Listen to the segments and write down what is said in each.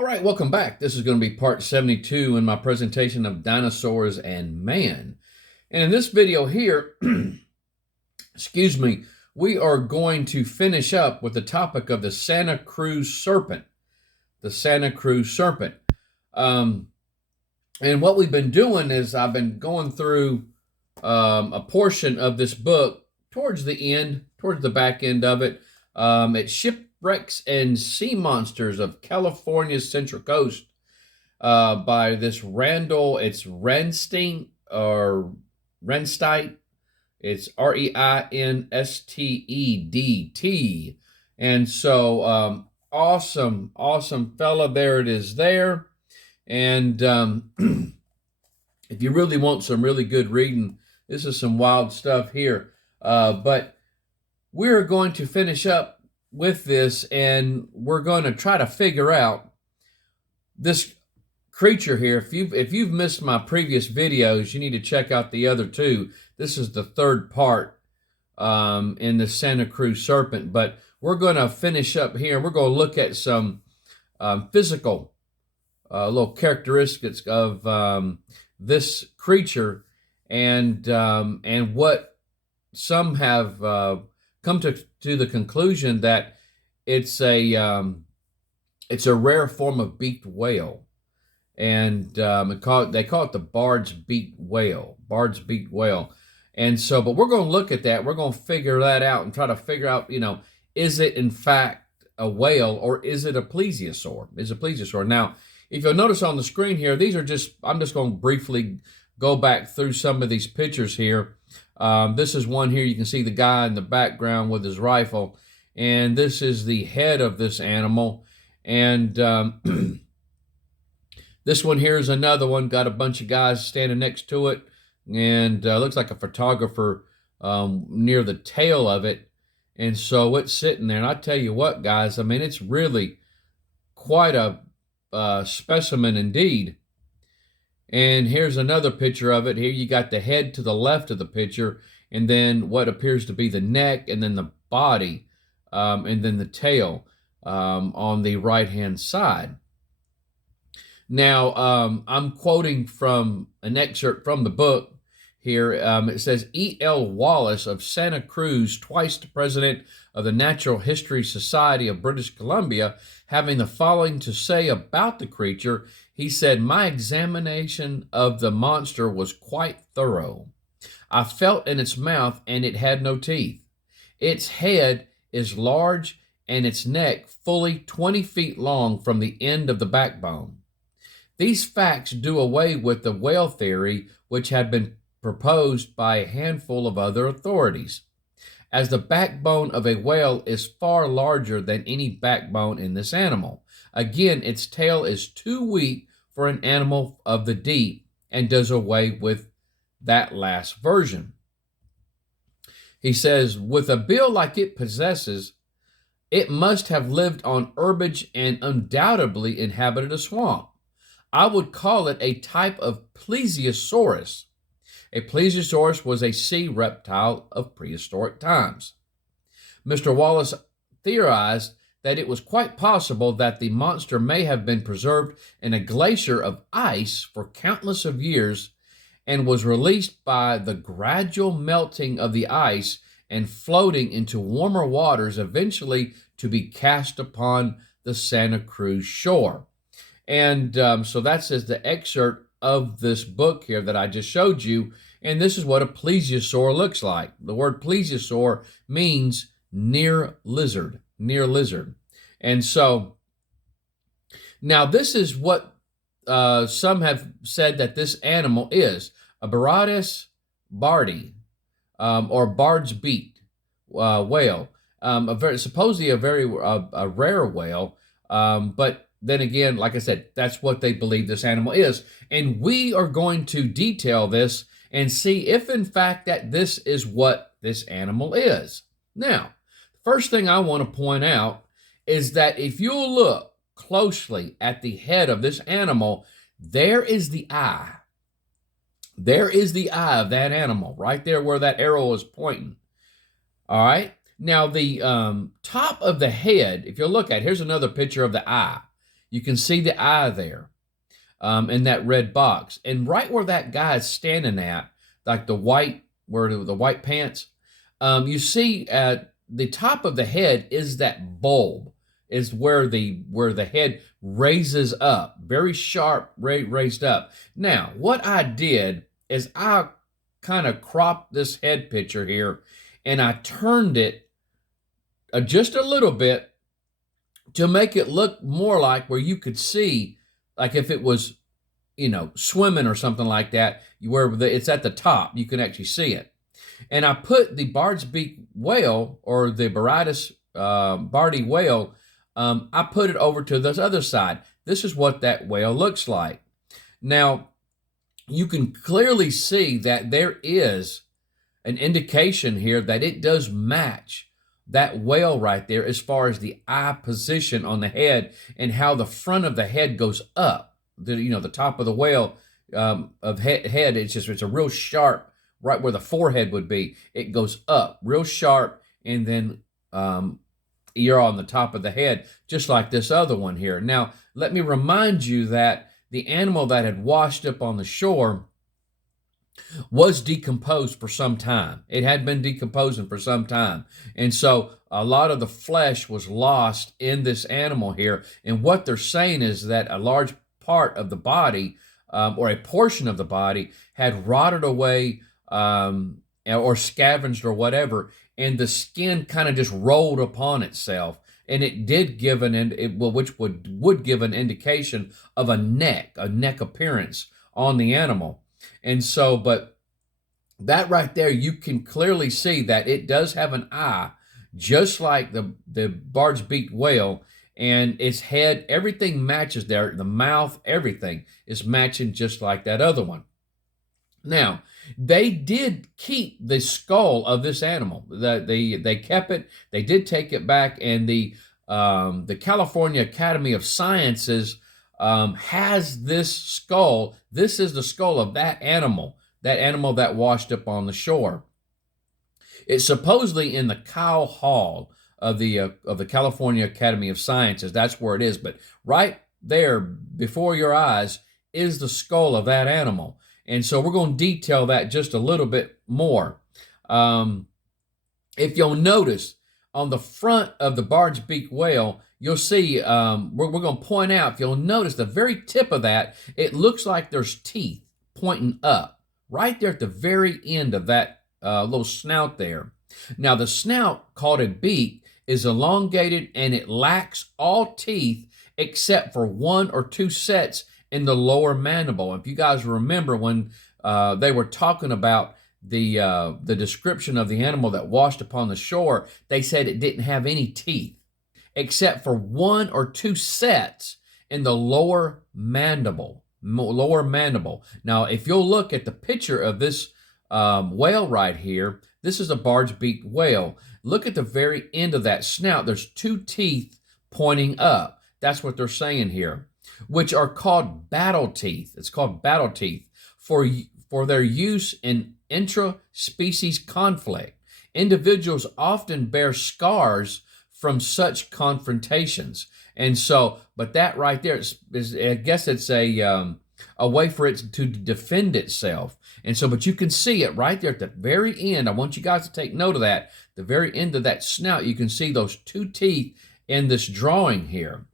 All right, welcome back. This is going to be part 72 in my presentation of Dinosaurs and Man. And in this video here, excuse me, we are going to finish up with the topic of the Santa Cruz Serpent. The Santa Cruz Serpent. And what we've been doing is I've been going through a portion of this book towards the end, towards the back end of it. It's Shipwrecks and Sea Monsters of California's Central Coast by this Randall. It's Renstein or Rensteit. It's Reinstedt. And so awesome fella. There it is there. And if you really want some really good reading, this is some wild stuff here. But we're going to finish up with this, and we're going to try to figure out this creature here. If you've missed my previous videos, you need to check out the other two. This is the third part in the Santa Cruz Serpent, but we're going to finish up here. We're going to look at some physical little characteristics of this creature, and what some have come to the conclusion that it's a rare form of beaked whale, and they call it the Bard's beaked whale. Bard's beaked whale. And so, but we're going to look at that. We're going to figure that out and try to figure out, is it in fact a whale, or is it a plesiosaur? Is it a plesiosaur? Now, if you'll notice on the screen here, these are I'm just going to briefly go back through some of these pictures here. This is one here. You can see the guy in the background with his rifle. And this is the head of this animal. And this one here is another one. Got a bunch of guys standing next to it. And looks like a photographer near the tail of it. And so it's sitting there. And I tell you what, guys, I mean, it's really quite a specimen indeed. And here's another picture of it. Here you got the head to the left of the picture, and then what appears to be the neck, and then the body, and then the tail on the right-hand side. Now, I'm quoting from an excerpt from the book here. It says, E.L. Wallace of Santa Cruz, twice the president of the Natural History Society of British Columbia, having the following to say about the creature. He said, "My examination of the monster was quite thorough. I felt in its mouth, and it had no teeth. Its head is large, and its neck fully 20 feet long from the end of the backbone. These facts do away with the whale theory, which had been proposed by a handful of other authorities, as the backbone of a whale is far larger than any backbone in this animal. Again, its tail is too weak for an animal of the deep, and does away with that last version." He says, "With a bill like it possesses, it must have lived on herbage and undoubtedly inhabited a swamp. I would call it a type of Plesiosaurus. A plesiosaurus was a sea reptile of prehistoric times. Mr. Wallace theorized that it was quite possible that the monster may have been preserved in a glacier of ice for countless of years, and was released by the gradual melting of the ice and floating into warmer waters, eventually to be cast upon the Santa Cruz shore." And so that's the excerpt of this book here that I just showed you. And this is what a plesiosaur looks like. The word plesiosaur means near lizard. Near lizard. And so now this is what some have said that this animal is: a Baradus bardi, or Bard's beaked whale. Supposedly a very rare whale, but then again, like I said, that's what they believe this animal is. And we are going to detail this and see if in fact that this is what this animal is. Now, the first thing I want to point out is that if you'll look closely at the head of this animal, there is the eye. There is the eye of that animal, right there where that arrow is pointing. All right? Now, the top of the head, if you look at, here's another picture of the eye. You can see the eye there in that red box. And right where that guy is standing at, like the white, where the white pants, you see at the top of the head is that bulb, is where the head raises up, very sharp, raised up. Now, what I did is I kind of cropped this head picture here, and I turned it just a little bit to make it look more like where you could see, like if it was, swimming or something like that, where it's at the top, you can actually see it. And I put the Bard's Beak whale, or the Baratus Bardi whale, I put it over to this other side. This is what that whale looks like. Now, you can clearly see that there is an indication here that it does match that whale right there as far as the eye position on the head and how the front of the head goes up. The top of the whale head, it's a real sharp, right where the forehead would be. It goes up real sharp, and then you're on the top of the head, just like this other one here. Now, let me remind you that the animal that had washed up on the shore was decomposed for some time. It had been decomposing for some time. And so a lot of the flesh was lost in this animal here. And what they're saying is that a large part of the body, or a portion of the body, had rotted away or scavenged or whatever, and the skin kind of just rolled upon itself. And it did give which would give an indication of a neck appearance on the animal. And so, but that right there, you can clearly see that it does have an eye, just like the Bard's Beak whale, and its head, everything matches there. The mouth, everything is matching just like that other one. Now, they did keep the skull of this animal. They kept it. They did take it back, and the California Academy of Sciences has this skull. This is the skull of that animal that washed up on the shore. It's supposedly in the Cow Hall of the California Academy of Sciences. That's where it is. But right there before your eyes is the skull of that animal. And so we're going to detail that just a little bit more. If you'll notice, on the front of the Bard's Beak whale, you'll see, we're going to point out, if you'll notice the very tip of that, it looks like there's teeth pointing up, right there at the very end of that little snout there. Now, the snout, called a beak, is elongated, and it lacks all teeth except for one or two sets in the lower mandible. If you guys remember when they were talking about the description of the animal that washed upon the shore, they said it didn't have any teeth except for one or two sets in the lower mandible. Now, if you'll look at the picture of this whale right here, this is a Bard's Beak whale. Look at the very end of that snout. There's two teeth pointing up. That's what they're saying here, which are called battle teeth. It's called battle teeth for their use in intra-species conflict. Individuals often bear scars from such confrontations. And so, but that right there is I guess it's a way for it to defend itself. And so, but you can see it right there at the very end. I want you guys to take note of that. The very end of that snout, you can see those two teeth in this drawing here.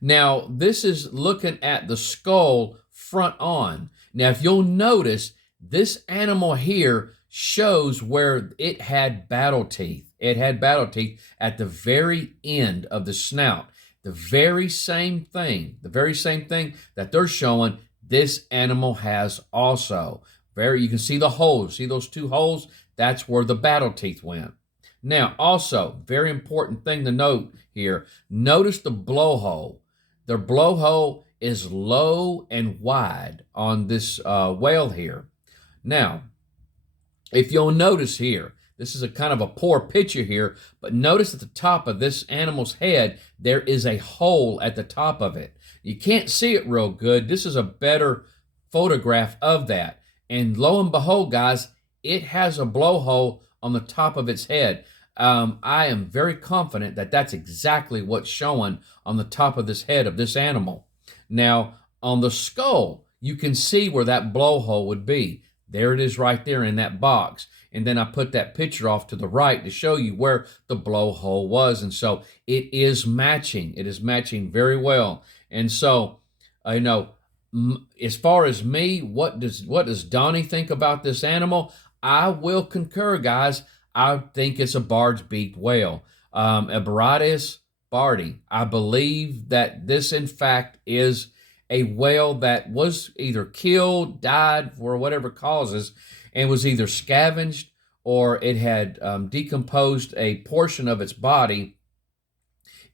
Now, this is looking at the skull front on. Now, if you'll notice, this animal here shows where it had battle teeth. It had battle teeth at the very end of the snout. The very same thing that they're showing, this animal has also. You can see the holes. See those two holes? That's where the battle teeth went. Now, also, very important thing to note here, notice the blowhole. The blowhole is low and wide on this whale here. Now, if you'll notice here, this is a kind of a poor picture here, but notice at the top of this animal's head, there is a hole at the top of it. You can't see it real good. This is a better photograph of that. And lo and behold, guys, it has a blowhole on the top of its head. I am very confident that that's exactly what's showing on the top of this head of this animal. Now, on the skull, you can see where that blowhole would be. There it is right there in that box. And then I put that picture off to the right to show you where the blowhole was. And so it is matching. It is matching very well. And so, as far as me, what does Donnie think about this animal? I will concur, guys. I think it's a barge-beaked whale. Eberardus bardi. I believe that this, in fact, is a whale that was either killed, died for whatever causes, and was either scavenged or it had decomposed a portion of its body,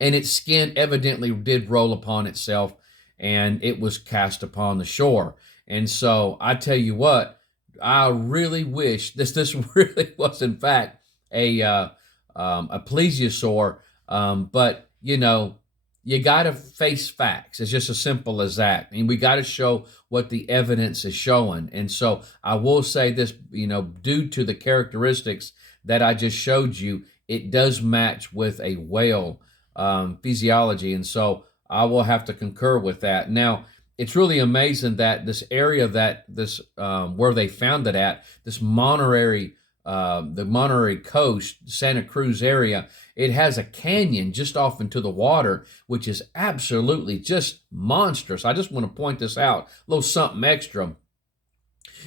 and its skin evidently did roll upon itself, and it was cast upon the shore. And so I tell you what, I really wish this really was in fact a plesiosaur, but you got to face facts. It's just as simple as that. And we got to show what the evidence is showing. And so I will say this, due to the characteristics that I just showed you, it does match with a whale physiology. And so I will have to concur with that. Now, it's really amazing that this area where they found it at, this Monterey, the Monterey coast, Santa Cruz area, it has a canyon just off into the water, which is absolutely just monstrous. I just want to point this out, a little something extra.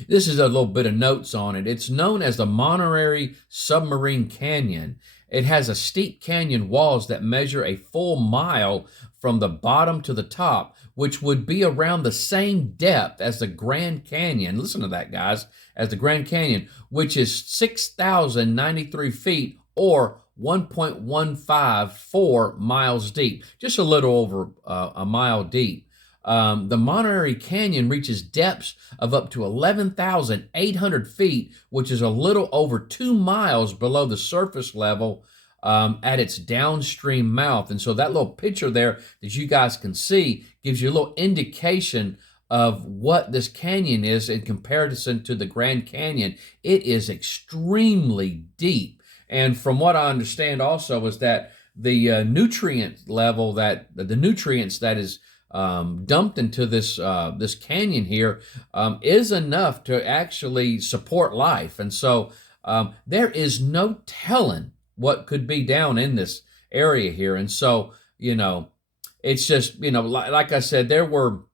This is a little bit of notes on it. It's known as the Monterey Submarine Canyon. It has a steep canyon walls that measure a full mile from the bottom to the top, which would be around the same depth as the Grand Canyon. Listen to that, guys. As the Grand Canyon, which is 6,093 feet or 1.154 miles deep, just a little over a mile deep. The Monterey Canyon reaches depths of up to 11,800 feet, which is a little over 2 miles below the surface level at its downstream mouth. And so that little picture there that you guys can see gives you a little indication of what this canyon is in comparison to the Grand Canyon. It is extremely deep. And from what I understand also is that the nutrient level, that the nutrients that is dumped into this canyon here is enough to actually support life. And so there is no telling what could be down in this area here. And so, it's just, like I said, there were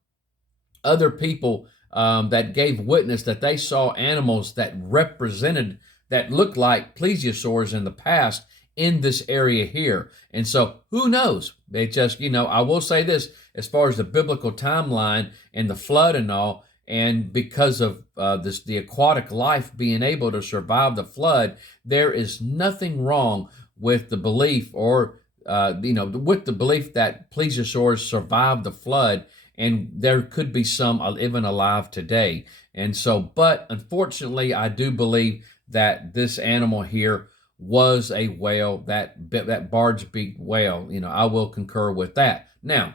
other people that gave witness that they saw animals that looked like plesiosaurs in the past in this area here. And so who knows? They just, I will say this, as far as the biblical timeline and the flood and all, and because of the aquatic life being able to survive the flood, there is nothing wrong with the belief with the belief that plesiosaurs survived the flood, and there could be some even alive today. And so, but unfortunately, I do believe that this animal here was a whale, that barge-beaked whale. I will concur with that. Now,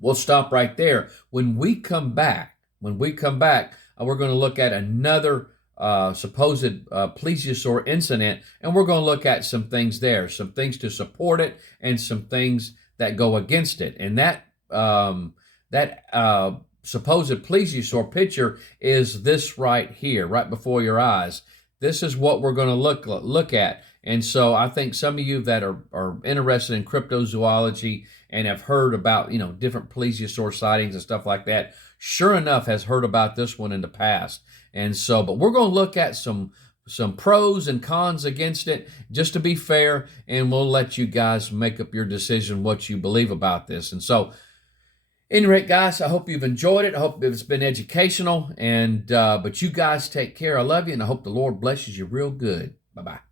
we'll stop right there. When we come back, we're going to look at another supposed plesiosaur incident, and we're going to look at some things there, some things to support it, and some things that go against it. And that supposed plesiosaur picture is this right here, right before your eyes. This is what we're going to look at. And so I think some of you that are interested in cryptozoology and have heard about, different plesiosaur sightings and stuff like that, sure enough has heard about this one in the past. And so, but we're going to look at some pros and cons against it, just to be fair, and we'll let you guys make up your decision what you believe about this. And so, anyway, guys, I hope you've enjoyed it. I hope it's been educational. And but you guys take care. I love you, and I hope the Lord blesses you real good. Bye-bye.